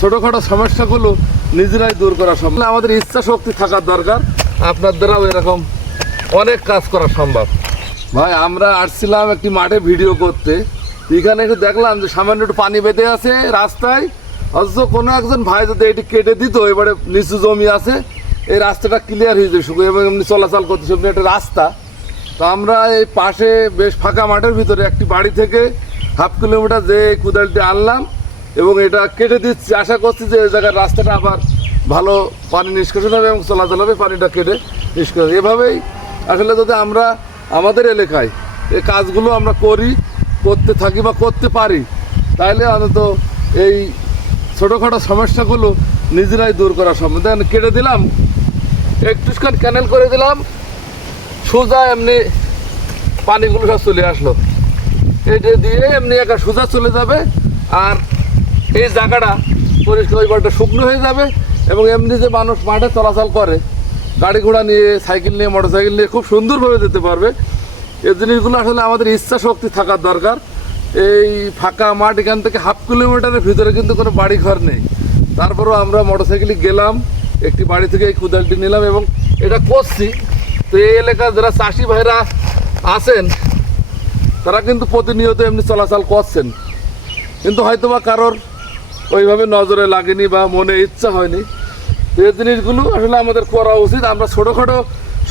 ছোটোখাটো সমস্যাগুলো নিজেরাই দূর করা সম্ভব। আমাদের ইচ্ছা শক্তি থাকার দরকার। আপনার দ্বারাও এরকম অনেক কাজ করা সম্ভব। ভাই, আমরা আসছিলাম একটি মাঠে ভিডিও করতে। এখানে একটু দেখলাম যে সামান্য একটু পানি বেঁধে আছে রাস্তায়। অথচ কোনো একজন ভাই যদি এটি কেটে দিত, এবারে নিচু জমি আছে, এই রাস্তাটা ক্লিয়ার হয়ে যাবে শুধু এবং এমনি চলাচল করতে এমনি একটা রাস্তা। তো আমরা এই পাশে বেশ ফাঁকা মাঠের ভিতরে একটি বাড়ি থেকে হাফ কিলোমিটার যে কুদালটি আনলাম। এবং এটা কেটে দিচ্ছি। আশা করছি যে এই জায়গার রাস্তাটা আবার ভালো পানি নিষ্কাশন হবে এবং চলাচল হবে, পানিটা কেটে নিষ্কাশন এভাবেই আসলে যদি আমরা আমাদের এলাকায় এই কাজগুলো আমরা করি, করতে থাকি বা করতে পারি তাহলে অন্তত এই ছোটোখাটো সমস্যাগুলো নিজেরাই দূর করা সম্ভব। দেখেন, কেটে দিলাম, একটুখান ক্যানেল করে দিলাম, সোজা এমনি পানিগুলো সব চলে আসলো। এটা দিয়ে এমনি একা সোজা চলে যাবে, আর এই জায়গাটা পরিষ্কার ওই বাড়িটা শুকনো হয়ে যাবে এবং এমনি যে মানুষ মাঠে চলাচল করে, গাড়ি ঘোড়া নিয়ে, সাইকেল নিয়ে মোটর সাইকেল নিয়ে খুব সুন্দরভাবে যেতে পারবে। এই জিনিসগুলো আসলে আমাদের ইচ্ছা শক্তি থাকার দরকার। এই ফাঁকা মাঠ এখান থেকে হাফ কিলোমিটারের ভিতরে কিন্তু কোনো বাড়ি ঘর নেই। তারপরেও আমরা মোটর সাইকেলে গেলাম, একটি বাড়ি থেকে এই কুদালটি নিলাম এবং এটা করছি। তো এই এলাকার যারা চাষি ভাইরা আছেন, তারা কিন্তু প্রতিনিয়ত এমনি চলাচল করছেন। কিন্তু হয়তোবা কারোর ওইভাবে নজরে লাগেনি বা মনে ইচ্ছা হয়নি। এই জিনিসগুলো আসলে আমাদের করা উচিত। আমরা ছোটোখাটো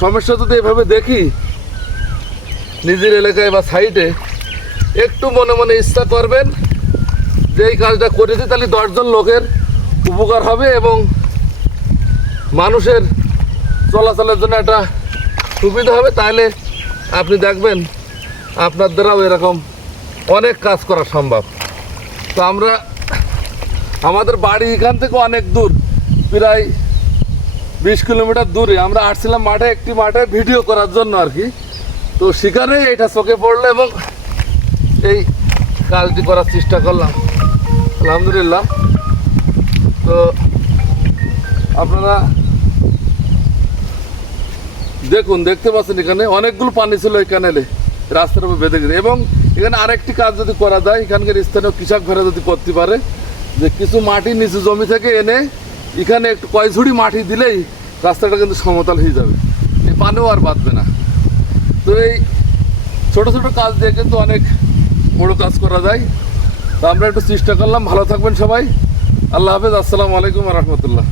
সমস্যা যদি এভাবে দেখি, নিজের এলাকায় বা সাইডে একটু মনে মনে ইচ্ছা করবেন যে এই কাজটা করে দিই তাহলে দশজন লোকের উপকার হবে এবং মানুষের চলাচলের জন্য একটা সুবিধা হবে। তাহলে আপনি দেখবেন আপনার দ্বারাও এরকম অনেক কাজ করা সম্ভব। তো আমরা আমাদের বাড়ি এখান থেকে অনেক দূর, প্রায় বিশ কিলোমিটার দূরে। আমরা আসছিলাম মাঠে, একটি মাঠে ভিডিও করার জন্য আর কি। তো সেখানে এটা চোখে পড়ল এবং এই কাজটি করার চেষ্টা করলাম। আলহামদুলিল্লাহ। তো আপনারা দেখুন, দেখতে পাচ্ছেন এখানে অনেকগুলো পানি ছিল এই ক্যানেলে রাস্তার উপর বেঁধে গেছে। এবং এখানে আরেকটি কাজ যদি করা যায়, এখানকার স্থানীয় কৃষক ঘরে যদি করতে পারে যে কিছু মাটি নিচু জমি থেকে এনে এখানে একটু কয়ঝুড়ি মাটি দিলেই রাস্তাটা কিন্তু সমতল হয়ে যাবে। এই পানিও আর বাঁধবে না। তো এই ছোটো ছোটো কাজ দিয়ে কিন্তু অনেক বড় কাজ করা যায়। তো আমরা একটু চেষ্টা করলাম। ভালো থাকবেন সবাই। আল্লাহ হাফেজ। আসসালামু আলাইকুম রহমতুল্লাহ।